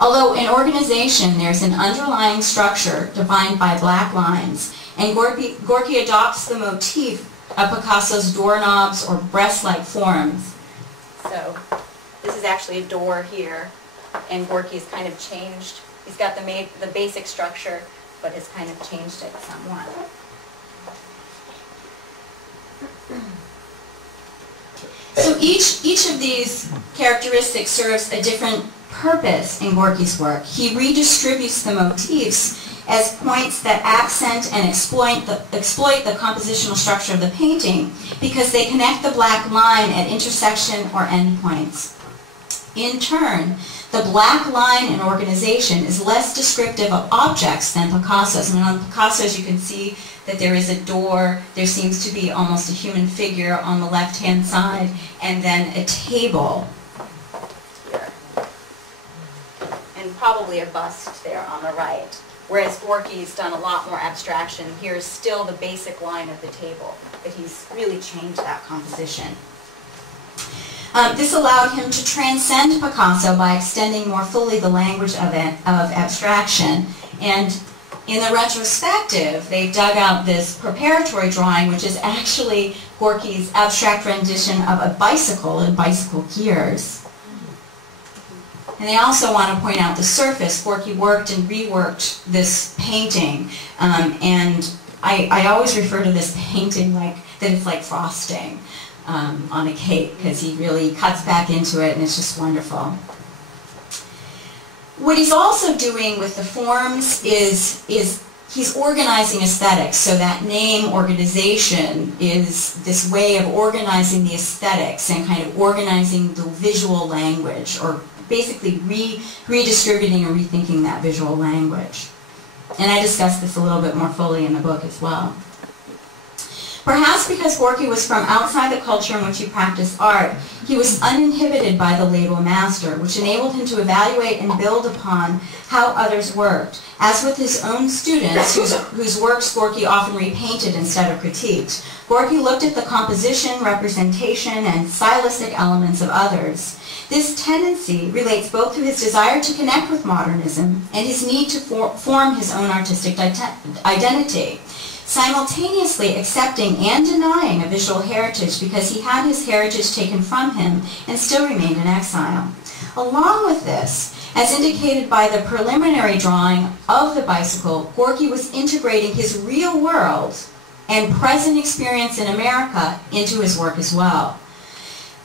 Although in organization there's an underlying structure defined by black lines, and Gorky adopts the motif of Picasso's doorknobs or breast-like forms. So this is actually a door here, and Gorky's kind of changed. He's got the basic structure, but has kind of changed it somewhat. So each of these characteristics serves a different purpose in Gorky's work. He redistributes the motifs as points that accent and exploit the compositional structure of the painting because they connect the black line at intersection or endpoints. In turn, the black line in organization is less descriptive of objects than Picasso's. And on Picasso's you can see that there is a door, there seems to be almost a human figure on the left-hand side, and then a table here. And probably a bust there on the right. Whereas Gorky's done a lot more abstraction. Here's still the basic line of the table, but he's really changed that composition. This allowed him to transcend Picasso by extending more fully the language of abstraction. And in the retrospective, they dug out this preparatory drawing, which is actually Gorky's abstract rendition of a bicycle and bicycle gears. And they also want to point out the surface. Gorky worked and reworked this painting. And I always refer to this painting like that it's like frosting on a cake, because he really cuts back into it, and it's just wonderful. What he's also doing with the forms is he's organizing aesthetics. So that name, organization, is this way of organizing the aesthetics and kind of organizing the visual language, or basically redistributing or rethinking that visual language. And I discuss this a little bit more fully in the book as well. Perhaps because Gorky was from outside the culture in which he practiced art, he was uninhibited by the label master, which enabled him to evaluate and build upon how others worked. As with his own students, whose works Gorky often repainted instead of critiqued, Gorky looked at the composition, representation, and stylistic elements of others. This tendency relates both to his desire to connect with modernism and his need to form his own artistic identity, simultaneously accepting and denying a visual heritage because he had his heritage taken from him and still remained in exile. Along with this, as indicated by the preliminary drawing of the bicycle, Gorky was integrating his real world and present experience in America into his work as well.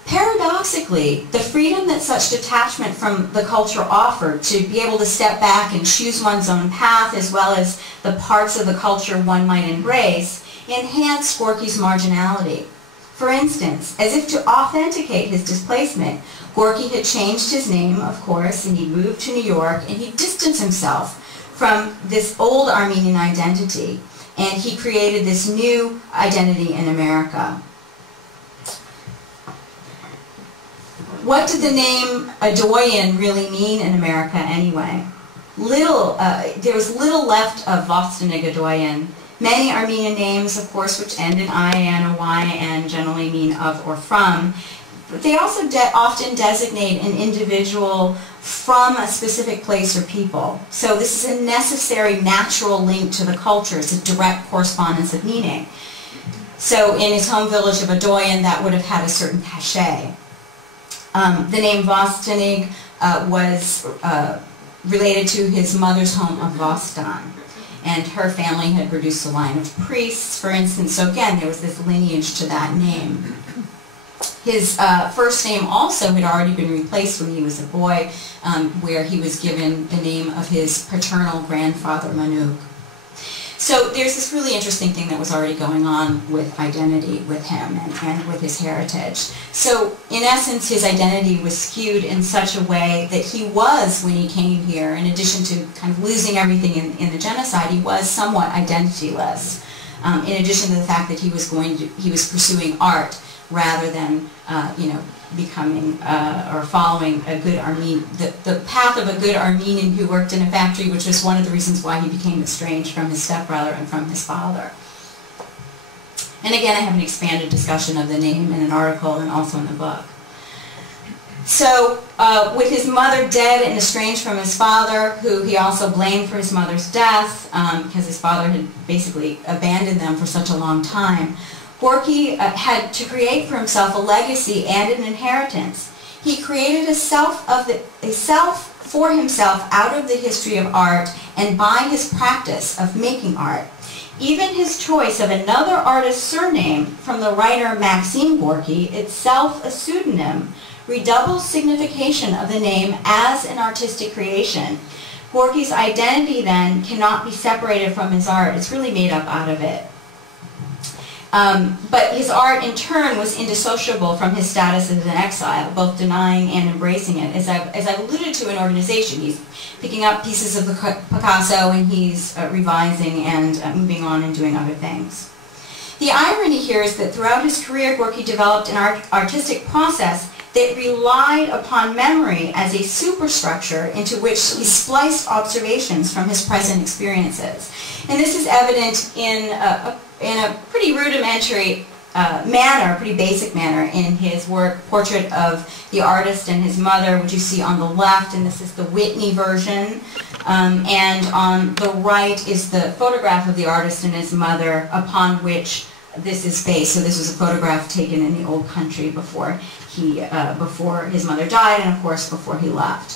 Paradoxically, the freedom that such detachment from the culture offered, to be able to step back and choose one's own path as well as the parts of the culture one might embrace, enhanced Gorky's marginality. For instance, as if to authenticate his displacement, Gorky had changed his name, of course, and he moved to New York, and he distanced himself from this old Armenian identity, and he created this new identity in America. What did the name Adoyan really mean in America anyway? There was little left of Vostonig Adoyan. Many Armenian names, of course, which end in I-N or Y-N, generally mean of or from. But they also often designate an individual from a specific place or people. So this is a necessary, natural link to the culture. It's a direct correspondence of meaning. So in his home village of Adoyan, that would have had a certain cachet. The name Vostonig was related to his mother's home of Vostan, and her family had produced a line of priests, for instance, so again there was this lineage to that name. His first name also had already been replaced when he was a boy, where he was given the name of his paternal grandfather, Manuk. So there's this really interesting thing that was already going on with identity with him and with his heritage. So in essence, his identity was skewed in such a way that he was, when he came here, in addition to kind of losing everything in the genocide, he was somewhat identityless. In addition to the fact that he was pursuing art rather than becoming or following a good Armenian, the path of a good Armenian who worked in a factory, which was one of the reasons why he became estranged from his stepbrother and from his father. And again, I have an expanded discussion of the name in an article and also in the book. So with his mother dead and estranged from his father, who he also blamed for his mother's death, because his father had basically abandoned them for such a long time, Gorky had to create for himself a legacy and an inheritance. He created a self for himself out of the history of art and by his practice of making art. Even his choice of another artist's surname from the writer Maxime Gorky, itself a pseudonym, redoubles signification of the name as an artistic creation. Gorky's identity then cannot be separated from his art. It's really made up out of it. But his art in turn was indissociable from his status as an exile, both denying and embracing it. As I've alluded to in Organization, he's picking up pieces of the Picasso and he's revising and moving on and doing other things. The irony here is that throughout his career, Gorky developed an artistic process that relied upon memory as a superstructure into which he spliced observations from his present experiences. And this is evident in a pretty rudimentary manner, pretty basic manner, in his work, Portrait of the Artist and His Mother, which you see on the left, and this is the Whitney version. And on the right is the photograph of the artist and his mother, upon which this is based. So this was a photograph taken in the old country before his mother died, and of course before he left.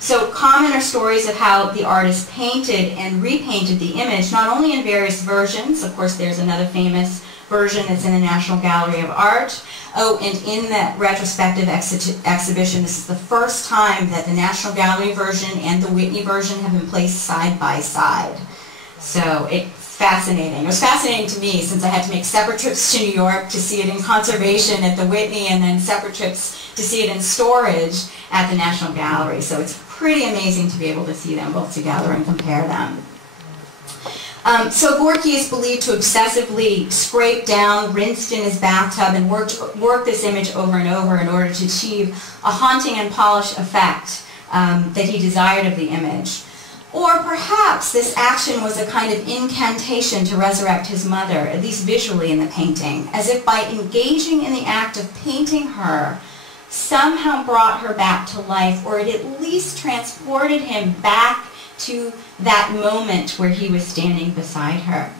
So common are stories of how the artist painted and repainted the image, not only in various versions. Of course, there's another famous version that's in the National Gallery of Art. Oh, and in that retrospective exhibition, this is the first time that the National Gallery version and the Whitney version have been placed side by side. So it's fascinating. It was fascinating to me, since I had to make separate trips to New York to see it in conservation at the Whitney, and then separate trips to see it in storage at the National Gallery. So it's pretty amazing to be able to see them both together and compare them. So Gorky is believed to obsessively scrape down, rinsed in his bathtub, and work this image over and over in order to achieve a haunting and polished effect that he desired of the image. Or perhaps this action was a kind of incantation to resurrect his mother, at least visually in the painting, as if by engaging in the act of painting her, somehow brought her back to life, or it at least transported him back to that moment where he was standing beside her.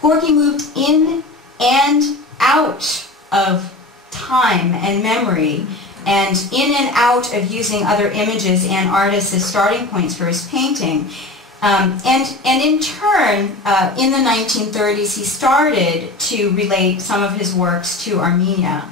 Gorky moved in and out of time and memory, and in and out of using other images and artists as starting points for his painting. And in turn, in the 1930s, he started to relate some of his works to Armenia.